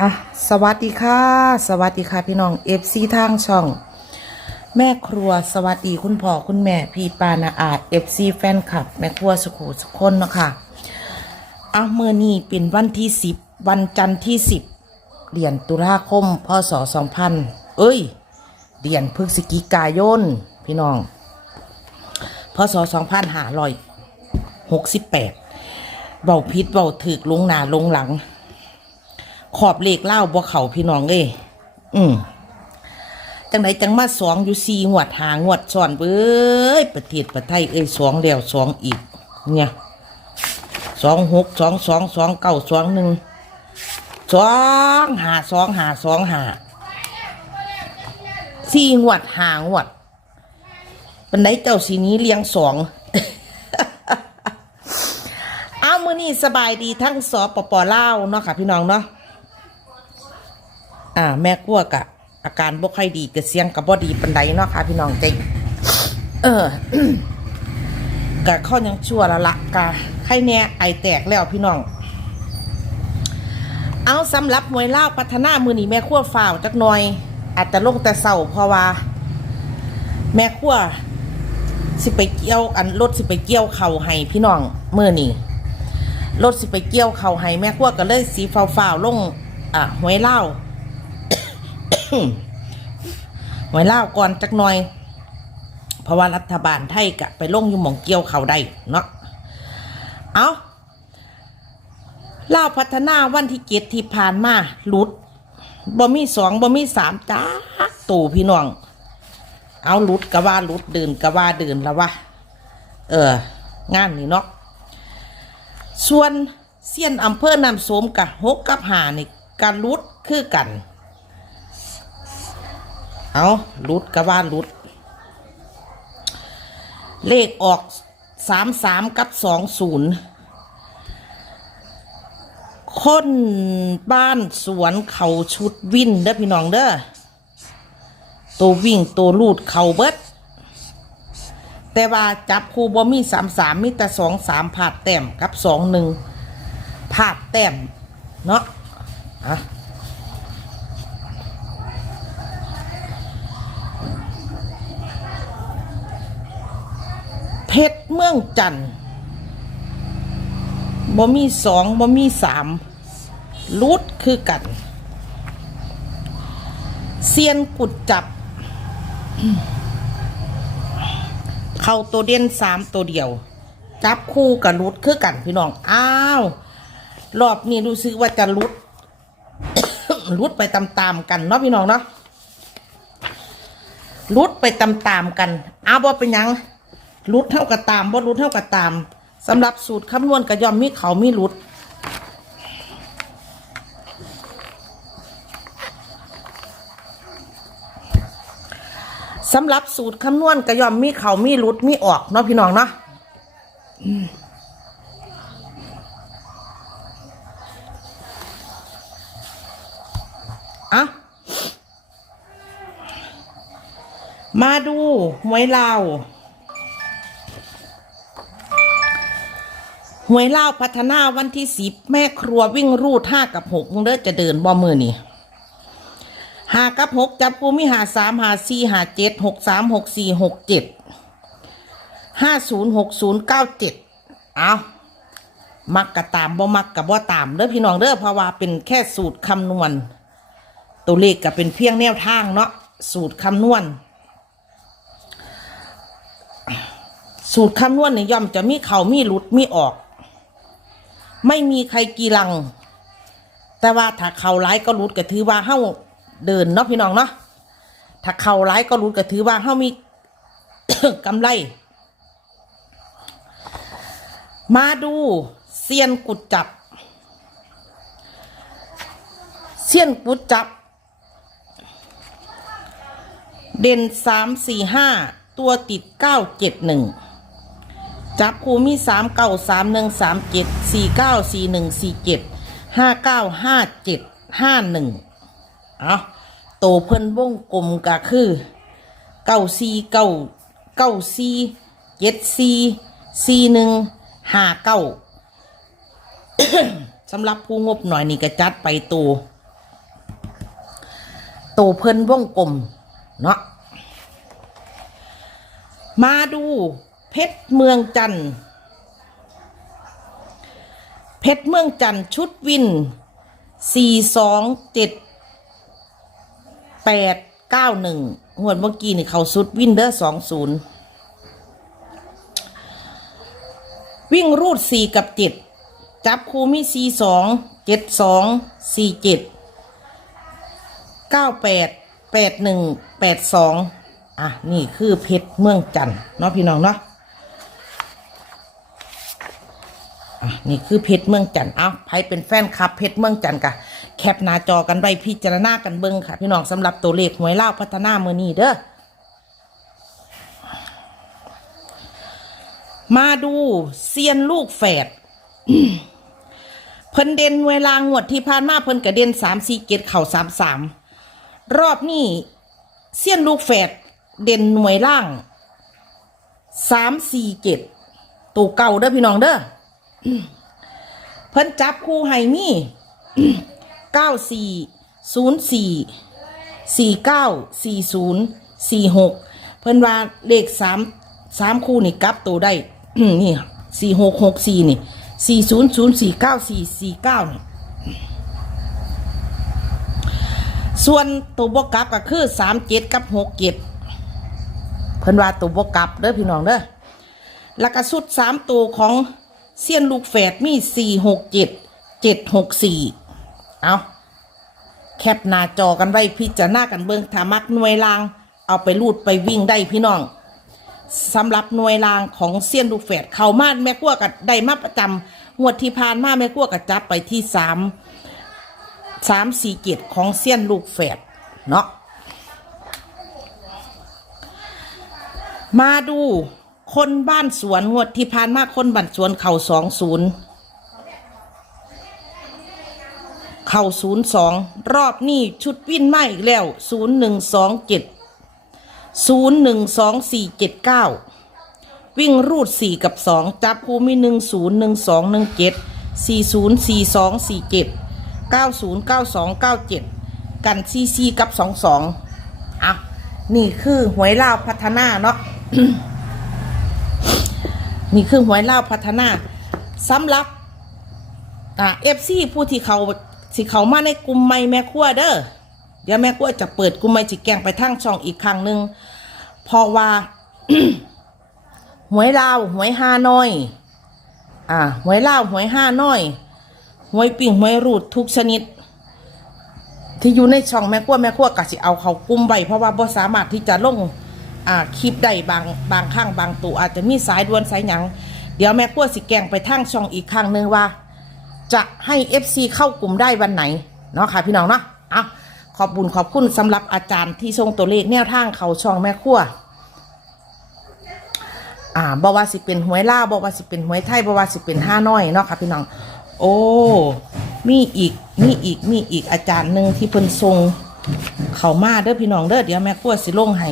อะสวัสดีค่ะ สวัสดีค่ะพี่น้องเอฟซีทางช่อง แม่ครัวสวัสดีคุณพ่อคุณแม่พี่ปานาอาจเอฟซีแฟนคลับ แม่ครัวสุขุสุขคนเนาะค่ะอะเมื่อนี้เป็นวันที่สิบวันจันทร์ที่สิบเดือนตุลาคมพศสองพันเอ้ยเดือนพฤศจิกายนพี่น้องพศสองพันห้าร้อยหกสิบแปดเบาพิษเบาถึกลงหนาลงหลัง ขอบเลขเล่าบ่เขาพี่น้องเอ้ยอืมจังไหนจังมาสองอยู่สี่งวดหางวดซ้อนเบ้ยประเทศประไทยเอ้ยสองแล้วสองอีก เนี่ยสองหกสองสองสองเก้าสองหนึ่งสองหาสองหาสองหาสี่งวดหางวดเป็นไหนเจ้าสีนี้เลี้ยงสองเอามือนี่สบายดีทั้งสปปลาวเนาะค่ะพี่น้องเนาะ อ่า แม่กลัวกะ อาการบ่ค่อยดีกะเสียงกับบ่ดีปันใดเนาะค่ะ พี่น้องเจเออกะข้อยังชั่วและละกะไข้แน่ไอแตกแล้วพี่น้องเอาสำหรับมวยเล่าพัฒนามือนี่แม่ขั้วฝ่าวจักหน่อย อาจจะลงแต่เศร้าเพราะว่า แม่ขั้วสิไปเกี่ยว อันรถสิไปเกี่ยวเข่าให้พี่น้องมือนี่รถสิไปเกี่ยวเข่าให้แม่ขั้วก็เลยสีฟ้าวๆลงอะหวยเล่า หวยเล่าก่อนจักหน่อย เพราะว่ารัฐบาลไทยกะไปลงอยู่หมองเกี่ยวเขาได้เนาะเอาเล่าพัฒนาวันที่เจ็ดที่ผ่านมาหลุดบ่มีสองบ่มีสามจ้าตู่พี่น้อง เอาหลุดกะว่าหลุดเดินกะว่าเดินแล้ววะเออ งานนี่เนาะส่วนเซียนอำเภอนำโสมกับหกกับหานี่การลุดคือกัน เอาลุดกับว่านลุด เลขออกสามสามกับสองศูนย์คนบ้านสวนเขาชุดวินเด้อพี่น้องเด้อตัววิ่งตัวลูดเขาเบิด แต่ว่าจับคู่บ่มีสามสามมีแต่สองสามผาดแต้มกับสองหนึ่งผาดแต้มเนาะอะ ชรเมืองจันทร์บ่มีสองบ่มีสามรูดคือกันเซียนกุดจับ เข้าตัวเด่นสามตัวเดียว จับคู่กับรุดคือกันพี่น้อง อ้าว รอบนี้รู้สึกว่าจะรุดรุดไปตามๆกันเนาะพี่น้องเนาะรุดไปตามๆกัน อ้าวบ่เป็นยัง รุดเท่ากับตามบ่รุดเท่ากับตามสำหรับสูตรคำนวณกระยอมมีเขามีรุดสำหรับสูตรคำนวณกระยอมมีเขามีรุดมีออกเนาะพี่น้องเนาะอะมาดูหวยลาว หวยเล่าพัฒนาวันที่สิบแม่ครัววิ่งรูดห้ากับหกมึงเด้อจะเดินบ่มือนี่หากับหกจับกูมีหาสามหาสี่หาเจ็ดหกสามหกสี่หกเจ็ดห้าศูนย์หกศูนย์เก้าเจ็ดเอามักกะตามบ่มักกะบ่ตามเด้อพี่น้องเด้อเพราะว่าเป็นแค่สูตรคำนวณ ตัวเลขก็เป็นเพียงแนวทางเนาะสูตรคำนวณ สูตรคำนวณเนี่ยย่อมจะมีเขามีหลุดมีออก ไม่มีใครกีรัง แต่ว่าถ้าเขาร้ายก็รุดก็ถือว่าเฮ้าเดินเนาะพี่น้องเนาะถ้าเขาร้ายก็รุดก็ถือว่าเฮ้ามีกำไร มาดูเซียนกุดจับเซียนกุดจับ เด่นสามสี่ห้าตัวติดเก้าเจ็ดหนึ่ง จับคูมีสามเก้าสามหนึ่งสามเจ็ดสี่เก้าสี่หนึ่งสี่เจ็ดห้าเก้าห้าเจ็ดห้าหนึ่งเอาโตเพิ่นวงกลมก็คือเก้าสี่เก้าเก้าสี่เจ็ดสี่สี่หนึ่งห้าเก้าสำหรับผู้งบหน่อยนี่ก็จัดไปตัวตัวเพิ่นวงกลมเนาะมาดู เพชรเมืองจันทร์เพชรเมืองจันทร์ชุดวินสี่สองเจ็ดแปดเก้าหนึ่งหวดเมื่อกี้นี่เขาสุดวินเดอร์สองศูนย์วิ่งรูดสี่กับเจ็ดจับคูมีสี่สองเจ็ดสองสี่เจ็ดเก้าแปดแปดหนึ่งแปดสองอะ นี่คือเพชรเมืองจันทร์เนาะพี่น้องเนาะอะ นี่คือเพชรเมืองจันทร์เอาใครเป็นแฟนคลับเพชรเมืองจันทร์กะแคปหน้าจอกันไว้พิจารณากันเบิ่งค่ะ พี่น้องสำหรับตัวเลขหวยเล่าพัฒนาเมื่อนี้เด้อมาดูเซียนลูกแฝดเพิ่นเด่นเวลางวดที่ผ่านมาเพิ่นกระเด่นสามสี่เกตเข่าสามสามรอบนี้เซียนลูกแฝดเด่นหน่วยล่างสามสี่เจ็ดตัวเก่าเด้อพี่น้องเด้อ พิ่นจับคู่ไฮมี่เก้าสี่ศูนย์สี่สี่เก้าสี่ศูนย์สี่หกเพิ่นว่าเลขสามสามคู่นี่กลับตัวได้ นี่สี่หกหกสี่นี่สี่ศูนย์ศูนย์สี่เก้าสี่สี่เก้านี่ส่วนตัวบวกกลับก็คือสามเจ็ดกับหกเจ็ดเพิ่นว่าตัวบวกกลับเด้อพี่น้องเด้อแล้วก็สุดสามตัวของ เซียนลูกแฝดมีสี่หกเจ็ดเจ็ดหกสี่เอาแคปหน้าจอกันไว้พิจารณากันเบิ่งถามักหน่วยราง เอาไปรูดไปวิ่งได้พี่น้องสำหรับหน่วยรางของเซียนลูกแฝดเขามาแม่กั้วกับได้มาประจำงวดที่ผ่านมาแม่กั้วกับจับไปที่สามสามสี่เกียรติของเซียนลูกแฝดเนาะมาดู คนบ้านสวนงวดที่ผ่านมาคนบ้านสวนเข่าสองศูนย์เข่าศูนย์สองรอบนี้ชุดวิ่นมาอีกแล้วศูนย์หนึ่งสองเจ็ดศูนย์หนึ่งสองสี่เจ็ดเก้าวิ่งรูดสี่กับสองจับคูมีหนึ่งศูนย์หนึ่งสองหนึ่งเจ็ดสี่ศูนย์สี่สองสี่เจ็ดเก้าศูนย์เก้าสองเก้าเจ็ดกันซีซีกับสองสองอะนี่คือหวยลาวพัฒนาเนาะ นี่คือหวยเลาพัฒนาสำหรับอ่าเอฟซีผู้ที่เขาสิเขามาในกลุ่มไม่แม่ขั้วเด้อเดี๋ยวแม่ขั้วจะเปิดกลุ่มไม่จิแกงไปทั้งช่องอีกครั้งหนึ่งเพราะว่าหวยเลาหวยฮานอย อ่าหวยเลาหวยห้าน้อยหวยปิ่งหวยรูดทุกชนิด ที่อยู่ในช่องแม่ขั้วแม่ขั้วกะสิเอาเขากุมไว้เพราะว่าบ่สามารถที่จะลง อ่าคลิปได้บางบางข้างบางตัวอาจจะมีสายด่วนสายหยัง เดี๋ยวแม่ขั้วสิแกงไปทางช่องอีกครั้งหนึ่งว่า จะให้ FC เข้ากลุ่มได้วันไหนเนาะค่ะพี่น้องเนาะเอาขอบบุญขอบคุณสำหรับอาจารย์ที่ทรงตัวเลขแนวทางเขาช่องแม่ขั้วอ่าบอกว่าสิเป็นหวยล่าวบอกว่าสิเป็นหวยไทยบอกว่าสิเป็นห้าน้อยเนาะค่ะพี่น้อง โอ้มีอีกมีอีกมีอีกอาจารย์หนึ่งที่เพิ่นทรงเขามาเด้อพี่น้องเด้อเดี๋ยวแม่กลัวสิลงให้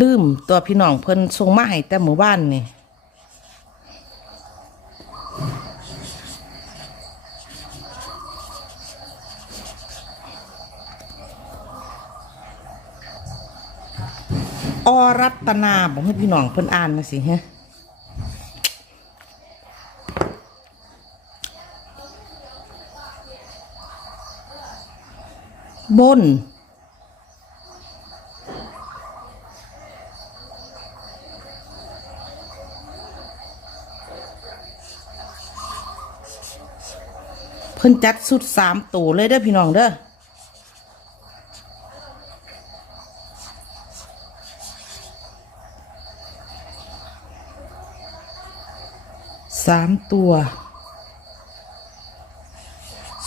ลืมตัวพี่น้องเพิ่นส่งมาให้แต่หมู่บ้านนี่อรัตนาบอกให้พี่น้องเพิ่นอ่านมาสิฮะบน พิ่นจัดสุดสามตัวเลยเด้อพี่น้องเด้อสามตัว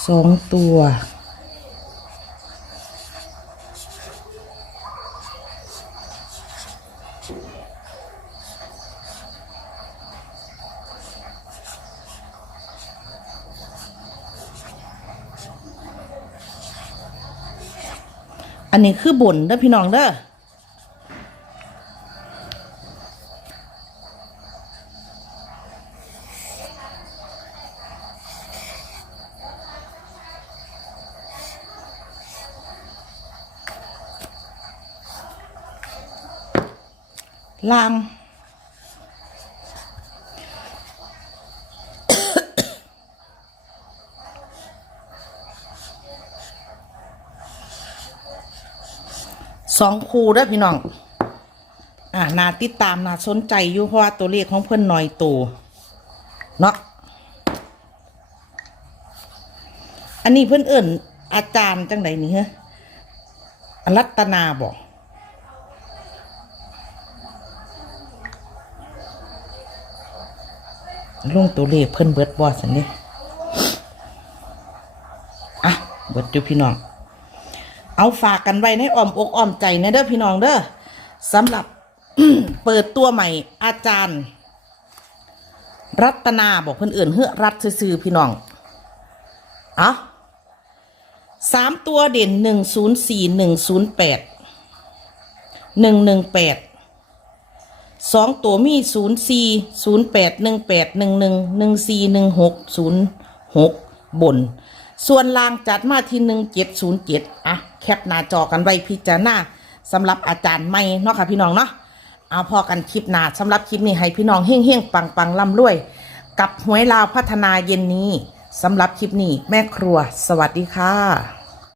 สองตัว อันนี้คือบนเด้อพี่น้องเด้อลาง สองคูเด้อพี่น้อง อ่านาติดตามนาสนใจอยู่เพราะว่าตัวเลขของเพื่อนหน้อยตัวเนาะอันนี้เพื่อนเอิ่นอาจารย์จังไดนี่ฮะอรัตนาบอกลงตัวเลขเพิ่นเบิดบอสันนี่อะ เบิดอยู่พี่น้อง เอาฝากกันไว้ในอ้อมอกอ้อมใจนะเด้อพี่น้องเด้อสำหรับเปิดตัวใหม่อาจารย์ รัตนาบอกเพื่อนอื่นเฮือรัฐซื่อพี่น้องเอาสามตัวเด่นหนึ่งศูนย์สี่หนึ่งศูนย์แปดหนึ่งหนึ่งแปดสองตัวมีศูนย์สี่ศูนย์แปดหนึ่งแปดหนึ่งหนึ่งหนึ่งสี่หนึ่งหกศูนย์หกบน ส่วนลางจัดมาที่หนึ่งเจ็ดศูนย์เจ็ดอะ แคปหน้าจอกันไว้พิจารณาสำหรับอาจารย์ไม่เนาะค่ะพี่น้องเนาะเอาพอกันคลิปหน้าสำหรับคลิปนี้ให้พี่น้องเฮ้งเฮ้งปังปังๆร่ำรวย กับหวยลาวพัฒนาเย็นนี้สำหรับคลิปนี้แม่ครัว สวัสดีค่ะ